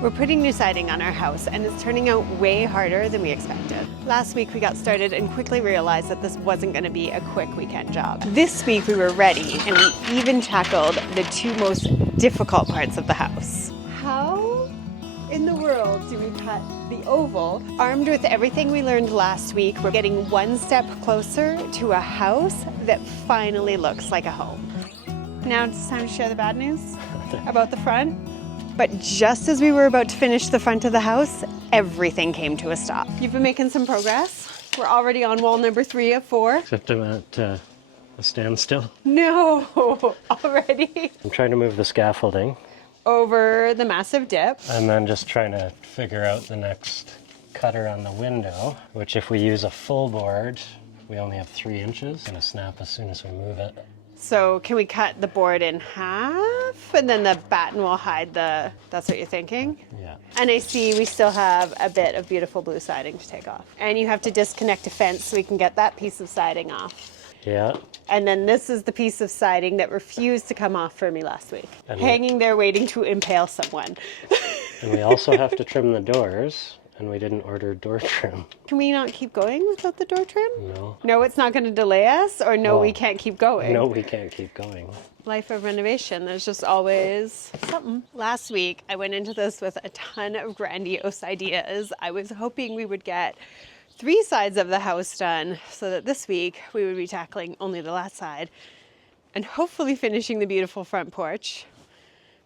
We're putting new siding on our house and it's turning out way harder than we expected. Last week we got started and quickly realized that this wasn't going to be a quick weekend job. This week we were ready and we even tackled the two most difficult parts of the house. How in the world do we cut the oval? Armed with everything we learned last week, we're getting one step closer to a house that finally looks like a home. Now it's time to share the bad news about the front. But just as we were about to finish the front of the house, everything came to a stop. You've been making some progress. We're already on wall number 3 of 4. Except I'm at a standstill. No, already. I'm trying to move the scaffolding. Over the massive dip. And then just trying to figure out the next cutter on the window, which if we use a full board, we only have 3 inches. It's gonna snap as soon as we move it. So can we cut the board in half and then the batten will hide the, that's what you're thinking? Yeah. And I see we still have a bit of beautiful blue siding to take off. And you have to disconnect a fence so we can get that piece of siding off. Yeah. And then this is the piece of siding that refused to come off for me last week. And hanging there waiting to impale someone. And we also have to trim the doors. And we didn't order door trim. Can we not keep going without the door trim? No. No, it's not going to delay us? Or no, we can't keep going? No, we can't keep going. Life of renovation, there's just always something. Last week, I went into this with a ton of grandiose ideas. I was hoping we would get 3 sides of the house done so that this week we would be tackling only the last side and hopefully finishing the beautiful front porch.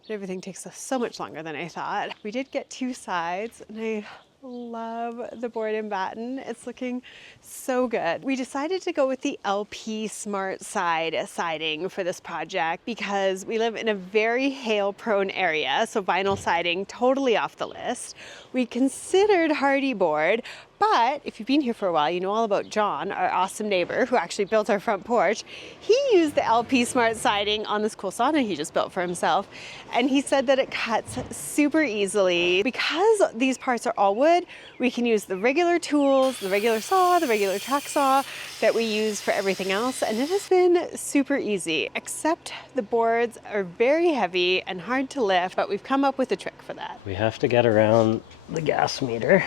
But everything takes us so much longer than I thought. We did get 2 sides and I love the board and batten. It's looking so good. We decided to go with the LP SmartSide siding for this project because we live in a very hail-prone area, so vinyl siding totally off the list. We considered hardy board, but if you've been here for a while, you know all about John, our awesome neighbor who actually built our front porch. He used the LP Smart siding on this cool sauna he just built for himself, and he said that it cuts super easily. Because these parts are all wood, we can use the regular tools, the regular saw, the regular track saw that we use for everything else, and it has been super easy, except the boards are very heavy and hard to lift, but we've come up with a trick for that. We have to get around the gas meter.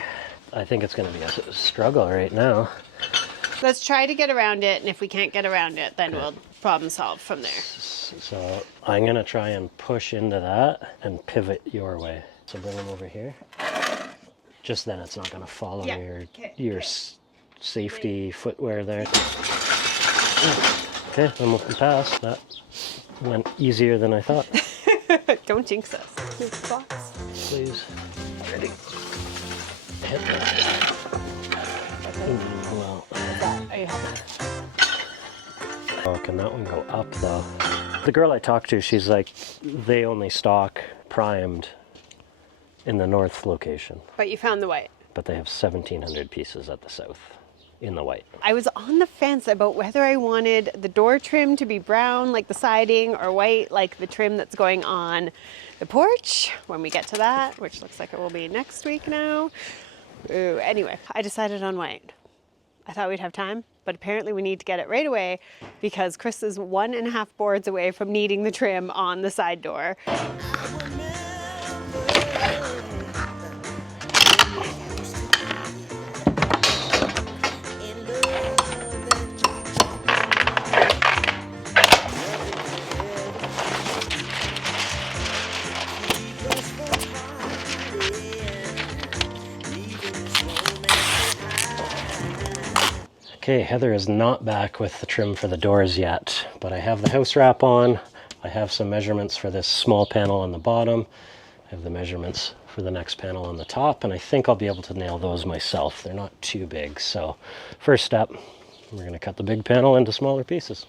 I think it's going to be a struggle right now. Let's try to get around it, and if we can't get around it, then we'll problem solve from there. So I'm going to try and push into that and pivot your way. So bring them over here. Just then it's not going to follow your safety footwear there. Okay, I'm moving past. That went easier than I thought. Don't jinx us. Here's the box. Please. Ready. Hit that. Well. Are you helping? Oh, can that one go up though? The girl I talked to, she's like, they only stock primed in the north location. But you found the white. But they have 1,700 pieces at the south in the white. I was on the fence about whether I wanted the door trim to be brown like the siding or white like the trim that's going on the porch when we get to that, which looks like it will be next week now. Ooh, anyway, I decided on white. I thought we'd have time, but apparently we need to get it right away because Chris is 1.5 boards away from needing the trim on the side door. Okay, Heather is not back with the trim for the doors yet, but I have the house wrap on. I have some measurements for this small panel on the bottom. I have the measurements for the next panel on the top, and I think I'll be able to nail those myself. They're not too big, so first step, we're gonna cut the big panel into smaller pieces.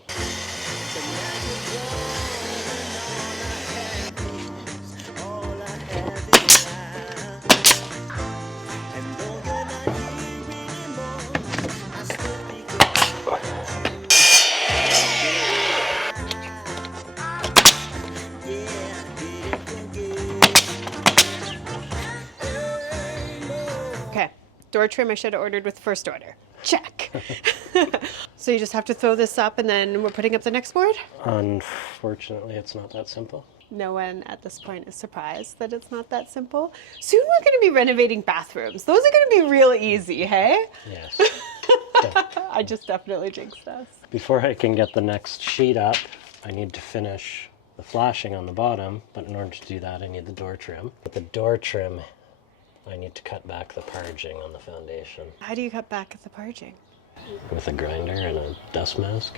Door trim I should have ordered with the first order. Check. So you just have to throw this up and then we're putting up the next board? Unfortunately, it's not that simple. no one at this point is surprised that it's not that simple. Soon we're going to be renovating bathrooms. Those are going to be real easy, hey? Yes. I just definitely jinxed us. Before I can get the next sheet up, I need to finish the flashing on the bottom, but in order to do that, I need the door trim. With the door trim, I need to cut back the parging on the foundation. How do you cut back the parging? With a grinder and a dust mask.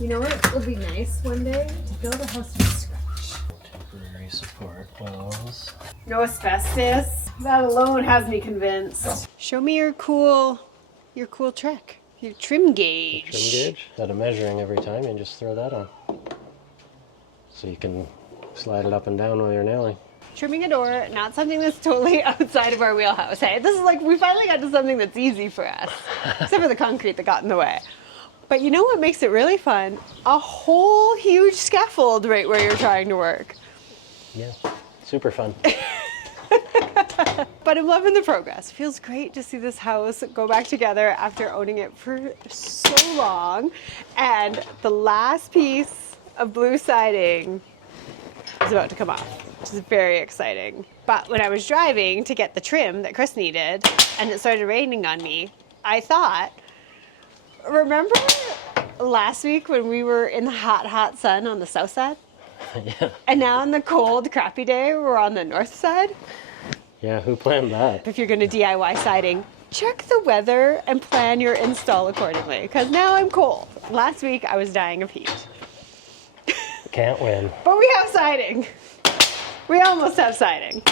You know what would be nice one day? To build a house from scratch. Temporary support walls. No asbestos. That alone has me convinced. Show me your cool trick. Your trim gauge. Trim gauge. Instead of measuring every time, you just throw that on. So you can slide it up and down while you're nailing. Trimming a door, not something that's totally outside of our wheelhouse. Hey, this is like, we finally got to something that's easy for us. Except for the concrete that got in the way. But you know what makes it really fun? A whole huge scaffold right where you're trying to work. Yeah, super fun. But I'm loving the progress. Feels great to see this house go back together after owning it for so long. And the last piece of blue siding is about to come off, which is very exciting. But when I was driving to get the trim that Chris needed and it started raining on me, I thought, remember last week when we were in the hot, hot sun on the south side? Yeah. And now on the cold, crappy day, we're on the north side? Yeah, who planned that? If you're going to DIY siding, check the weather and plan your install accordingly. Because now I'm cold. Last week I was dying of heat. Can't win. But we have siding. We almost have siding.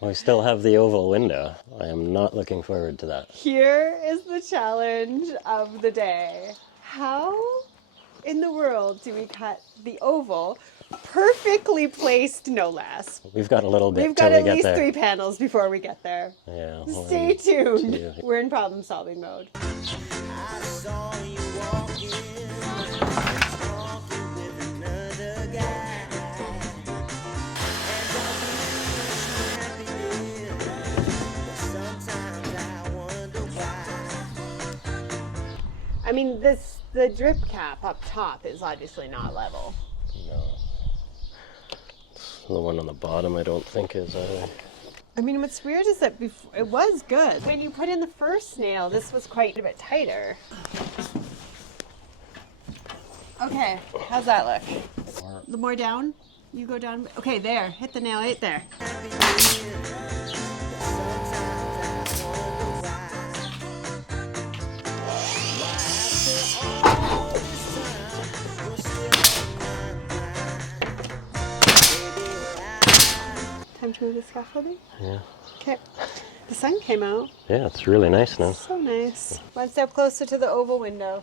We still have the oval window. I am not looking forward to that. Here is the challenge of the day. How in the world do we cut the oval perfectly placed, no less? We've got a little bit We've till got we at get least there. 3 panels before we get there. Yeah. Stay tuned. 2. We're in problem solving mode. I mean, the drip cap up top is obviously not level. No. The one on the bottom I don't think is either. I mean, what's weird is that it was good. When you put in the first nail, this was quite a bit tighter. Okay, how's that look? A little more down? You go down. Okay, there. Hit the nail right there. Time to move the scaffolding? Yeah. Okay. The sun came out. Yeah, it's really nice now. So nice. One step closer to the oval window.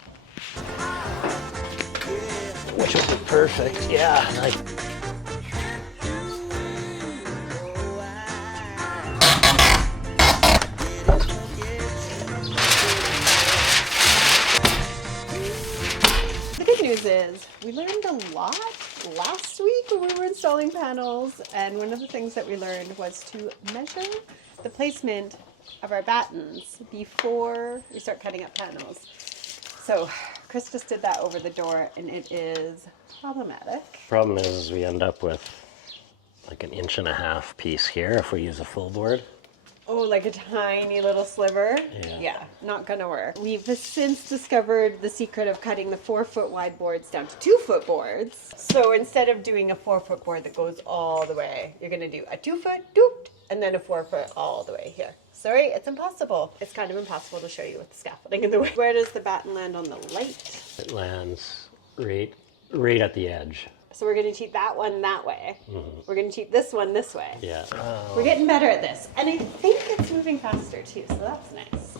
Which will be perfect. Yeah. The good news is we learned a lot last week when we were installing panels, and one of the things that we learned was to measure the placement of our battens before we start cutting up panels. So Chris just did that over the door, and it is problematic. Problem is we end up with like an 1.5 inch piece here if we use a full board. Oh, like a tiny little sliver? Yeah, not gonna work. We've since discovered the secret of cutting the 4-foot wide boards down to 2-foot boards. So instead of doing a 4-foot board that goes all the way, you're gonna do a 2-foot, doop, and then a 4-foot all the way here. Sorry, it's impossible. It's kind of impossible to show you with the scaffolding in the way. Where does the batten land on the light? It lands right at the edge. So we're gonna cheat that one that way. We're gonna cheat this one this way. Yeah. We're getting better at this. And I think it's moving faster too, so that's nice.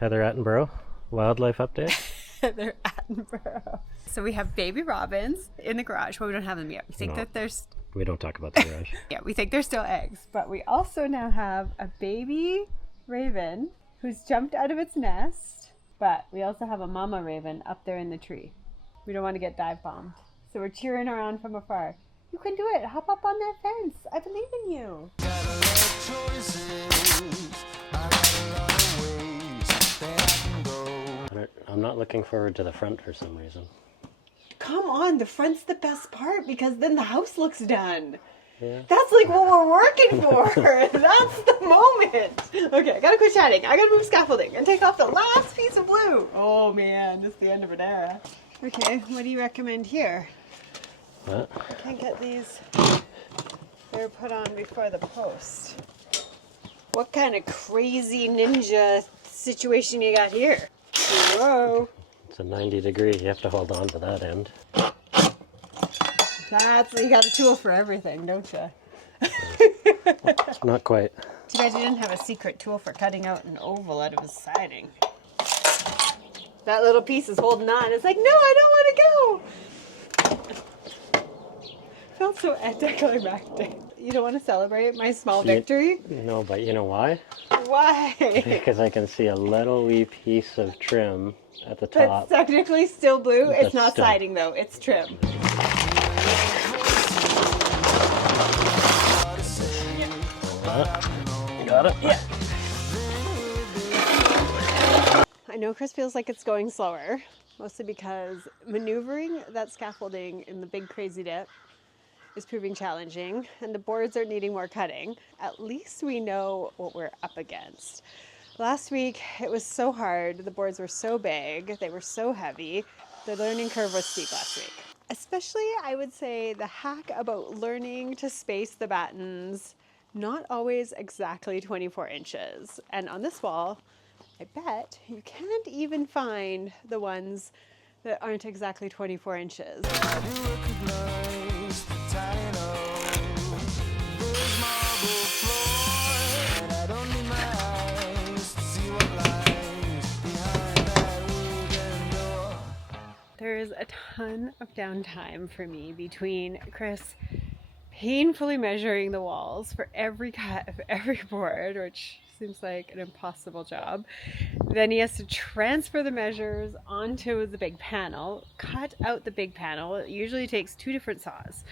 Heather Attenborough, wildlife update. Heather Attenborough. So we have baby robins in the garage. Well, we don't have them yet. We think that there's... We don't talk about the garage. Yeah, we think they're still eggs. But we also now have a baby raven who's jumped out of its nest. But we also have a mama raven up there in the tree. We don't want to get dive bombed. So we're cheering around from afar. You can do it. Hop up on that fence. I believe in you. I'm not looking forward to the front for some reason. Come on, the front's the best part because then the house looks done. Yeah. That's like what we're working for. That's the moment. Okay, I gotta quit chatting. I gotta move scaffolding and take off the last piece of blue. Oh man, this is the end of an era. Okay, what do you recommend here? What? I can't get these. They're put on before the post. What kind of crazy ninja situation you got here? Whoa. It's a 90 degree. You have to hold on to that end. You got a tool for everything, don't you? Not quite. Too bad you didn't have a secret tool for cutting out an oval out of his siding. That little piece is holding on. It's like, no, I don't want to go. Felt so anticlimactic. You don't want to celebrate my small victory? No, but you know why? Why? Because I can see a little wee piece of trim at the top. That's technically still blue. It's That's not still... siding though. It's trim. Got it? Yeah. I know Chris feels like it's going slower, mostly because maneuvering that scaffolding in the big crazy dip is proving challenging and the boards are needing more cutting. At least we know what we're up against. Last week it was so hard. The boards were so big. They were so heavy. The learning curve was steep last week. Especially, I would say, the hack about learning to space the battens, not always exactly 24 inches. And on this wall, I bet you can't even find the ones that aren't exactly 24 inches. There is a ton of downtime for me between Chris painfully measuring the walls for every cut of every board, which seems like an impossible job. Then he has to transfer the measures onto the big panel, cut out the big panel. It usually takes 2 different saws.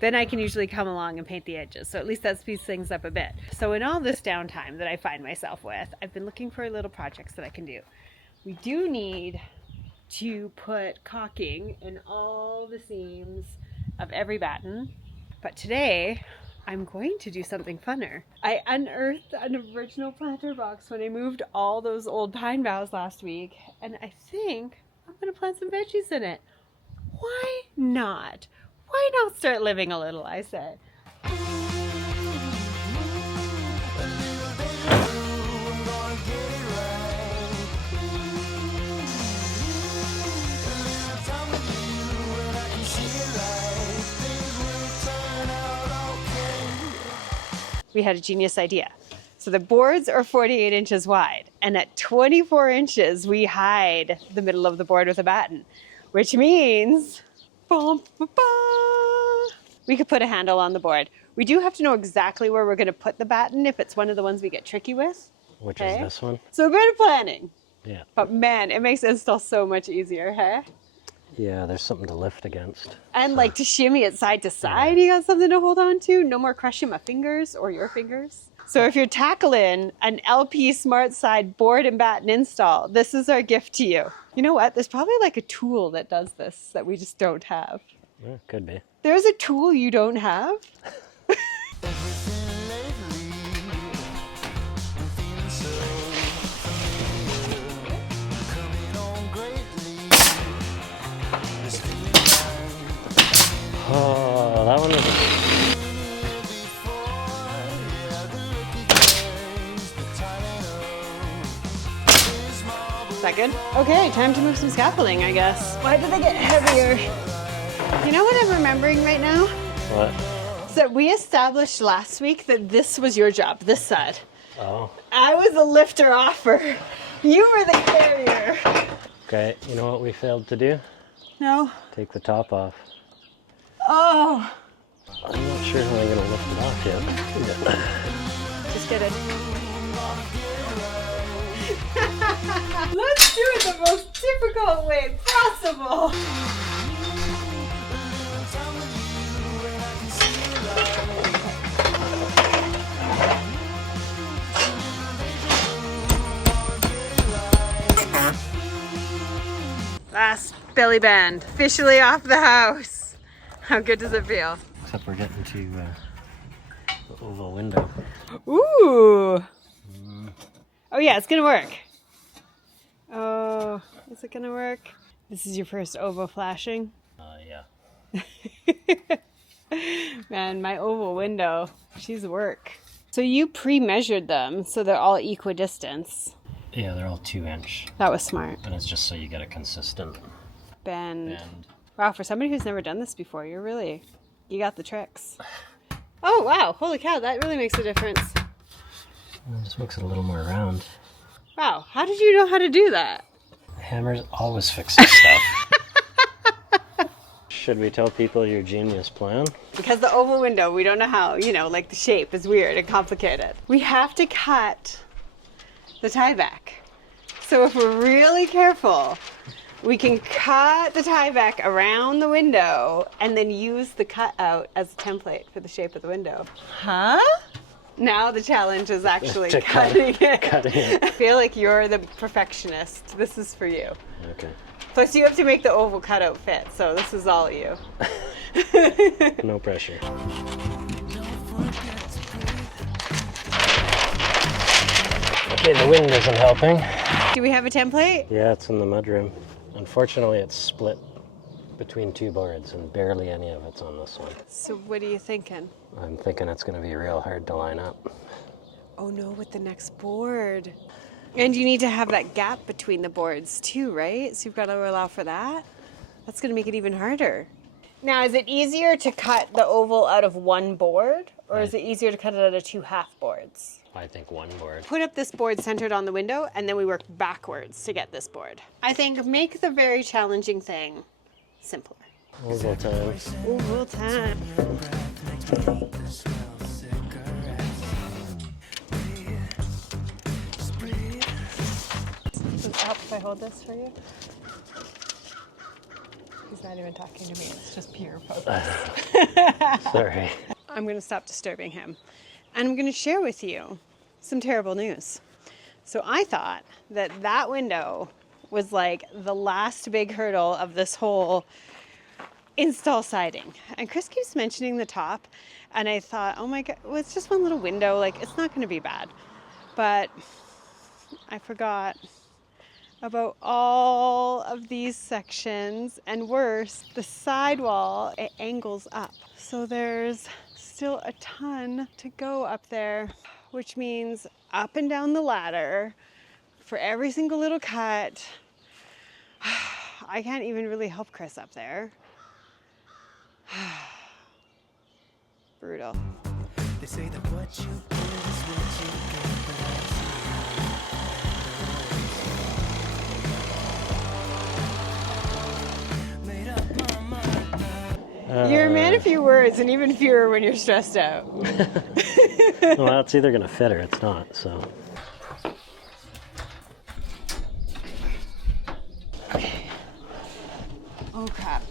Then I can usually come along and paint the edges. So at least that speeds things up a bit. So in all this downtime that I find myself with, I've been looking for little projects that I can do. We do need to put caulking in all the seams of every batten. But today, I'm going to do something funner. I unearthed an original planter box when I moved all those old pine boughs last week, and I think I'm gonna plant some veggies in it. Why not? Why not start living a little, I say. We had a genius idea. So the boards are 48 inches wide, and at 24 inches, we hide the middle of the board with a batten, which means we could put a handle on the board. We do have to know exactly where we're going to put the batten if it's one of the ones we get tricky with. Which is this one? So a bit of planning. Yeah. But man, it makes install so much easier, hey? Yeah, there's something to lift against. And like to shimmy it side to side, you got something to hold on to. No more crushing my fingers or your fingers. So if you're tackling an LP SmartSide board and batten install, this is our gift to you. You know what? There's probably like a tool that does this that we just don't have. Yeah, could be. There's a tool you don't have? Oh, that one was... Is that good? Okay, time to move some scaffolding, I guess. Why did they get heavier? You know what I'm remembering right now? What? So we established last week that this was your job, this side. Oh. I was the lifter-offer. You were the carrier. Okay, you know what we failed to do? No? Take the top off. Oh! I'm not sure how I'm gonna lift it off yet. Just get it. Let's do it the most difficult way possible. Last belly band, officially off the house. How good does it feel? Except we're getting to the oval window. Ooh. Oh yeah, it's gonna work. Oh, is it gonna work? This is your first oval flashing? Yeah. Man, my oval window, she's work. So you pre-measured them so they're all equidistance. Yeah, they're all 2-inch. That was smart. And it's just so you get a consistent Bend. bend. Wow, for somebody who's never done this before, you got the tricks. Oh wow, holy cow, that really makes a difference. And it just makes it a little more round. Wow, how did you know how to do that? Hammers always fixes stuff. Should we tell people your genius plan? Because the oval window, we don't know how, like the shape is weird and complicated. We have to cut the tie back. So if we're really careful, we can cut the tie back around the window and then use the cutout as a template for the shape of the window. Huh? Now the challenge is actually cutting it. I feel like you're the perfectionist. This is for you. Okay. Plus you have to make the oval cutout fit, so this is all you. No pressure. Okay, the wind isn't helping. Do we have a template? Yeah, it's in the mudroom. Unfortunately, it's split between 2 boards and barely any of it's on this one. So what are you thinking? I'm thinking it's going to be real hard to line up. Oh no, with the next board. And you need to have that gap between the boards too, right? So you've got to allow for that. That's going to make it even harder. Now, is it easier to cut the oval out of one board, or is it easier to cut it out of 2 half boards? I think 1 board. Put up this board centered on the window, and then we work backwards to get this board. I think make the very challenging thing simpler. Oval time. Oval time. Does it help if I hold this for you? He's not even talking to me. It's just pure focus. Sorry. I'm going to stop disturbing him. And I'm going to share with you some terrible news. So I thought that window was like the last big hurdle of this whole install siding. And Chris keeps mentioning the top. And I thought, oh my God, well, it's just one little window. Like, it's not going to be bad. But I forgot about all of these sections, and worse, the sidewall, it angles up. So there's still a ton to go up there, which means up and down the ladder for every single little cut. I can't even really help Chris up there. Brutal. They say that what you give is what you get, you're a man of few words, and even fewer when you're stressed out. Well, it's either going to fit or it's not, so. Oh, crap.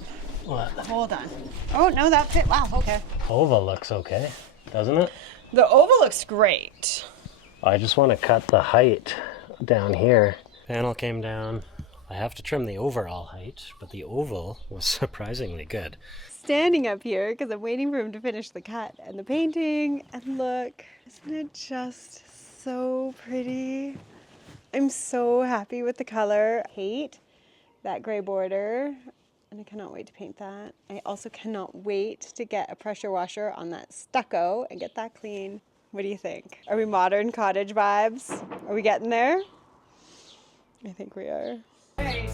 What? Hold on. Oh, no, that fit. Wow, okay. Oval looks okay, doesn't it? The oval looks great. I just want to cut the height down here. Panel came down. I have to trim the overall height, but the oval was surprisingly good. Standing up here because I'm waiting for him to finish the cut and the painting, and look, isn't it just so pretty? I'm so happy with the color. I hate that gray border, and I cannot wait to paint that. I also cannot wait to get a pressure washer on that stucco and get that clean. What do you think? Are we modern cottage vibes? Are we getting there? I think we are. Right.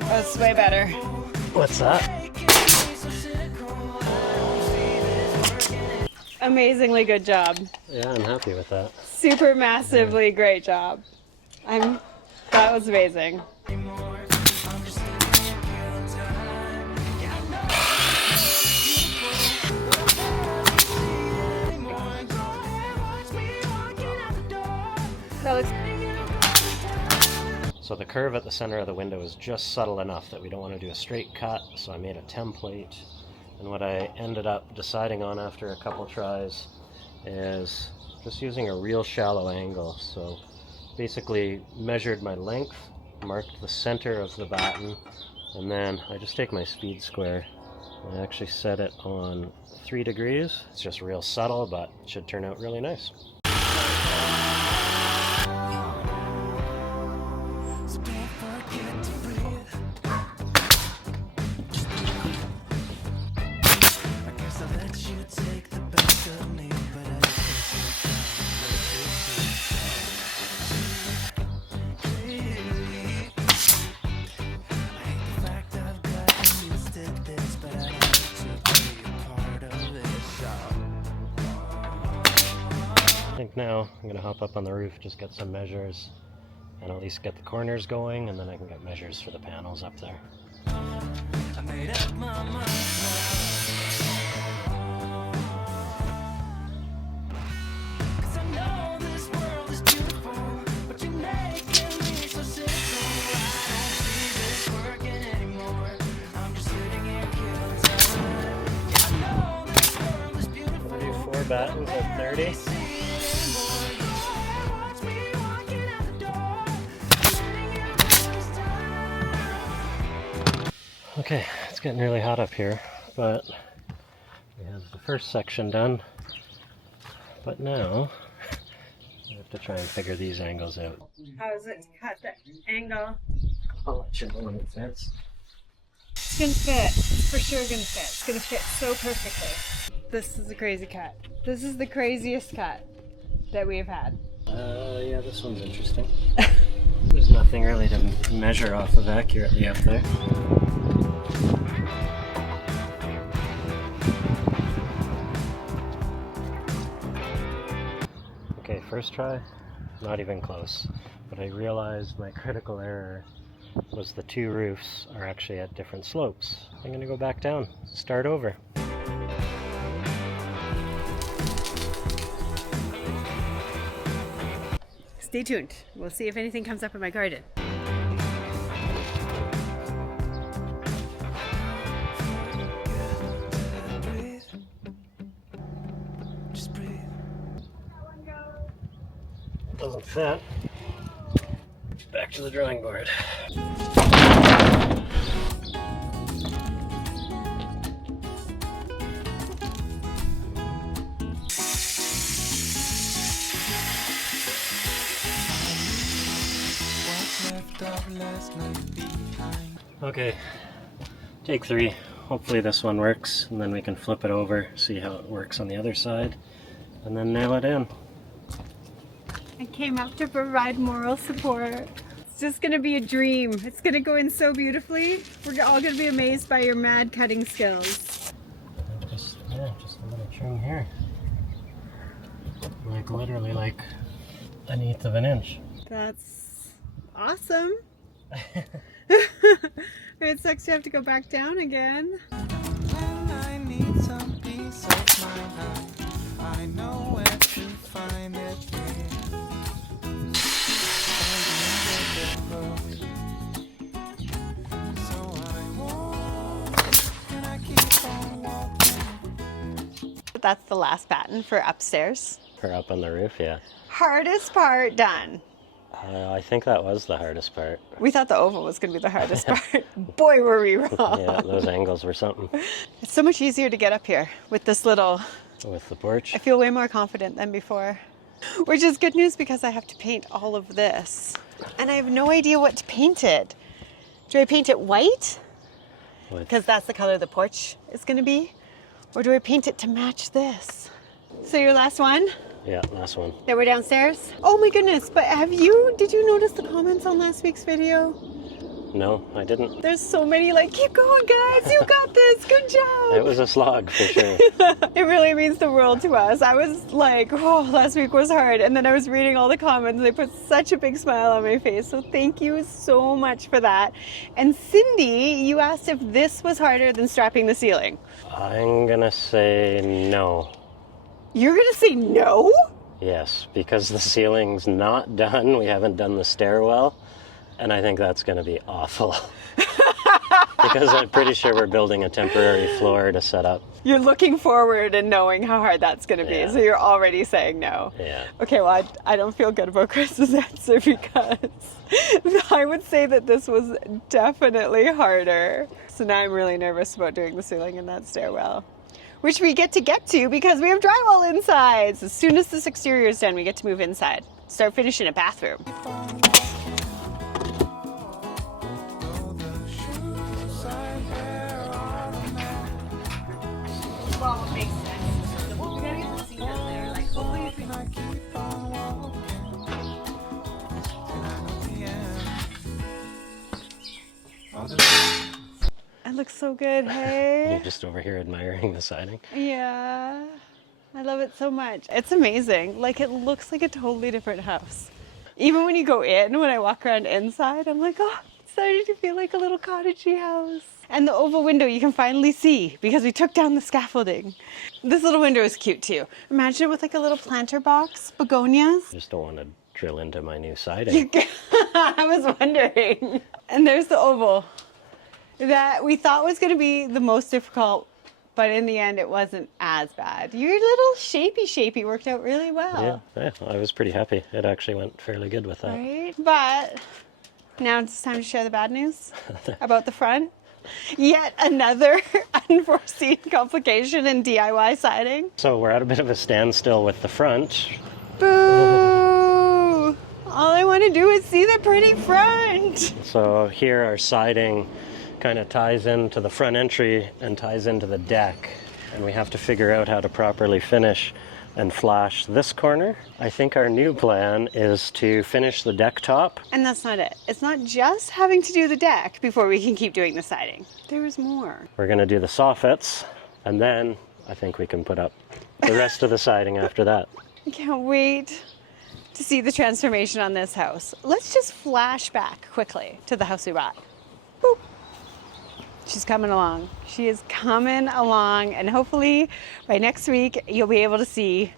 That's way better. What's that? Amazingly good job. Yeah, I'm happy with that. Super massively great job. That was amazing. That looks. So the curve at the center of the window is just subtle enough that we don't want to do a straight cut, so I made a template. And what I ended up deciding on after a couple tries is just using a real shallow angle. So basically measured my length, marked the center of the batten, and then I just take my speed square and I actually set it on 3 degrees. It's just real subtle, but it should turn out really nice. I think now I'm going to hop up on the roof, just get some measures, and at least get the corners going, and then I can get measures for the panels up there. I made up my mind. Battens at 30. Okay, it's getting really hot up here, but we have the first section done. But now we have to try and figure these angles out. How is it to cut the angle? I'll let you know when it fits. It's gonna fit. It's for sure gonna fit. It's gonna fit so perfectly. This is a crazy cut. This is the craziest cut that we've had. Yeah, this one's interesting. There's nothing really to measure off of accurately up there. Okay, first try, not even close. But I realized my critical error was the 2 roofs are actually at different slopes. I'm gonna go back down, start over. Stay tuned. We'll see if anything comes up in my garden. Doesn't fit. Back to the drawing board. Okay, take 3. Hopefully this one works, and then we can flip it over, see how it works on the other side, and then nail it in. I came up to provide moral support. It's just gonna be a dream. It's gonna go in so beautifully. We're all gonna be amazed by your mad cutting skills. Just a little trim here. Like literally like 1/8 of an inch. That's awesome. It sucks you have to go back down again. When I need some peace of mind, I know where to find it. So I walk and I keep on walking. That's the last batten for upstairs. For up on the roof, yeah. Hardest part done. I think that was the hardest part. We thought the oval was going to be the hardest part. Boy, were we wrong. Yeah, those angles were something. It's so much easier to get up here with this little... With the porch. I feel way more confident than before. Which is good news because I have to paint all of this. And I have no idea what to paint it. Do I paint it white? Because that's the color the porch is going to be? Or do I paint it to match this? So your last one? Yeah, last one. That we're downstairs? Oh my goodness, but did you notice the comments on last week's video? No, I didn't. There's so many like, keep going guys, you got this, good job. It was a slog for sure. It really means the world to us. I was like, oh, last week was hard. And then I was reading all the comments and they put such a big smile on my face. So thank you so much for that. And Cindy, you asked if this was harder than strapping the ceiling. I'm gonna say no. You're gonna say no? Yes, because the ceiling's not done. We haven't done the stairwell. And I think that's gonna be awful. Because I'm pretty sure we're building a temporary floor to set up. You're looking forward and knowing how hard that's going to be, Yeah. so you're already saying no. Yeah. Okay, well, I don't feel good about Chris's answer because I would say that this was definitely harder. So now I'm really nervous about doing the ceiling in that stairwell, which we get to because we have drywall inside. So as soon as this exterior is done, we get to move inside, start finishing a bathroom. Well, what makes sense. We gotta get the seat down there. Like, hopefully if we I keep on walking, and I know the end. It looks so good, hey? You're just over here admiring the siding. Yeah. I love it so much. It's amazing. Like, it looks like a totally different house. Even when you go in, when I walk around inside, I'm like, oh, it's starting to feel like a little cottagey house. And the oval window you can finally see because we took down the scaffolding. This little window is cute too. Imagine it with like a little planter box, begonias. Just don't want to drill into my new siding. I was wondering. And there's the oval that we thought was going to be the most difficult, but in the end it wasn't as bad. Your little shapey worked out really well. Yeah, I was pretty happy. It actually went fairly good with that. Right? But now it's time to share the bad news about the front. Yet another unforeseen complication in DIY siding. So we're at a bit of a standstill with the front. Boo! All I want to do is see the pretty front. So here our siding kind of ties into the front entry and ties into the deck. And we have to figure out how to properly finish and flash this corner. I think our new plan is to finish the deck top. And that's not it. It's not just having to do the deck before we can keep doing the siding. There is more. We're gonna do the soffits, and then I think we can put up the rest of the siding after that. I can't wait to see the transformation on this house. Let's just flash back quickly to the house we bought. Boop. She's coming along. She is coming along, and hopefully by next week you'll be able to see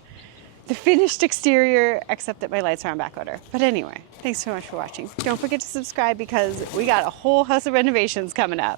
the finished exterior, except that my lights are on back order. But anyway, thanks so much for watching. Don't forget to subscribe because we got a whole house of renovations coming up.